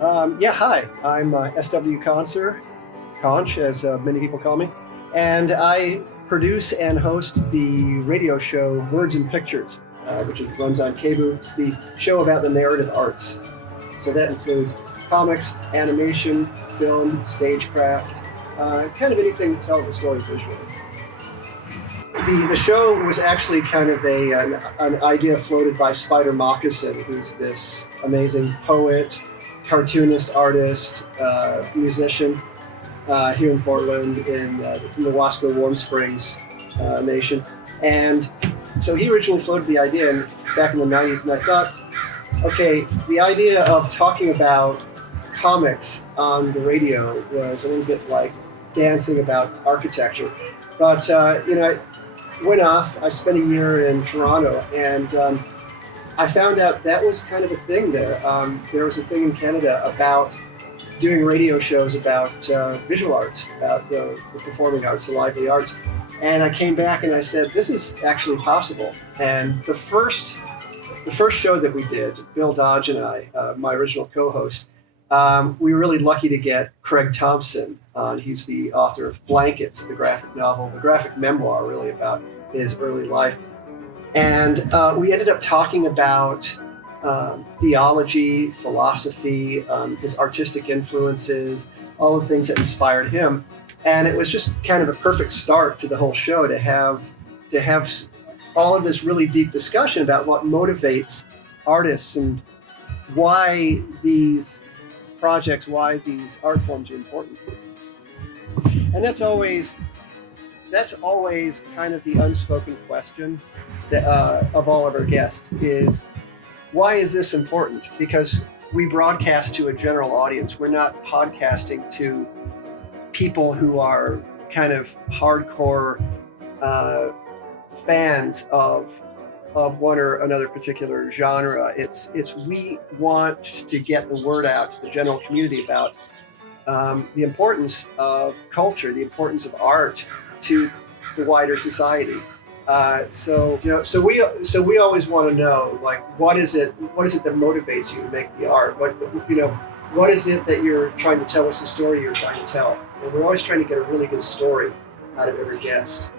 Yeah, hi. I'm SW Conch, as many people call me, and I produce and host the radio show Words and Pictures, which runs on KBOO. It's the show about the narrative arts. So that includes comics, animation, film, stagecraft, kind of anything that tells a story visually. The show was actually kind of an idea floated by Spider Moccasin, who's this amazing poet, cartoonist, artist, musician here in Portland, from the Wasco Warm Springs Nation. And so he originally floated the idea back in the 90s, and I thought, okay, the idea of talking about comics on the radio was a little bit like dancing about architecture. But, I went off. I spent a year in Toronto, and I found out that was kind of a thing there. There was a thing in Canada about doing radio shows about visual arts, about the performing arts, the lively arts. And I came back and I said, this is actually possible. And the first show that we did, Bill Dodge and I, my original co-host, we were really lucky to get Craig Thompson on. He's the author of Blankets, the graphic novel, the graphic memoir really about his early life. And we ended up talking about theology, philosophy, his artistic influences, all the things that inspired him. And it was just kind of a perfect start to the whole show to have all of this really deep discussion about what motivates artists and why these projects, why these art forms are important. And that's always kind of the unspoken question that, of all of our guests is, why is this important? Because we broadcast to a general audience. We're not podcasting to people who are kind of hardcore fans of one or another particular genre. It's we want to get the word out to the general community about the importance of culture, the importance of art to the wider society. So we always want to know, like, what is it that motivates you to make the art? What is it that you're trying to tell us, the story you're trying to tell? And we're always trying to get a really good story out of every guest.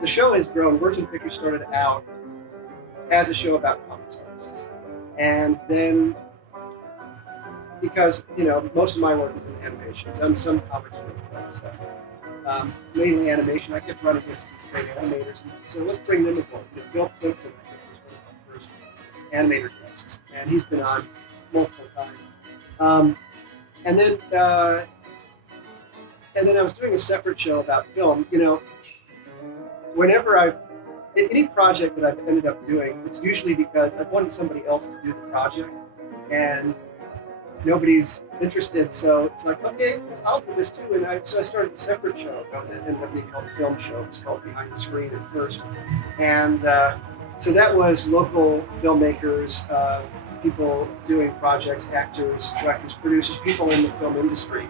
The show has grown. Words and Pictures started out as a show about comics artists. And then, because, most of my work is in animation, I've done some comics work, stuff. Mainly animation. I kept running into great animators. So let's bring them aboard. Bill Clifton, I think, was one of our first animator guests. And he's been on multiple times. And then I was doing a separate show about film. Whenever any project that I've ended up doing, it's usually because I've wanted somebody else to do the project and nobody's interested. So it's like, okay, I'll do this too. And so I started a separate show that ended up being called a film show. It's called Behind the Screen at first. And so that was local filmmakers, people doing projects, actors, directors, producers, people in the film industry.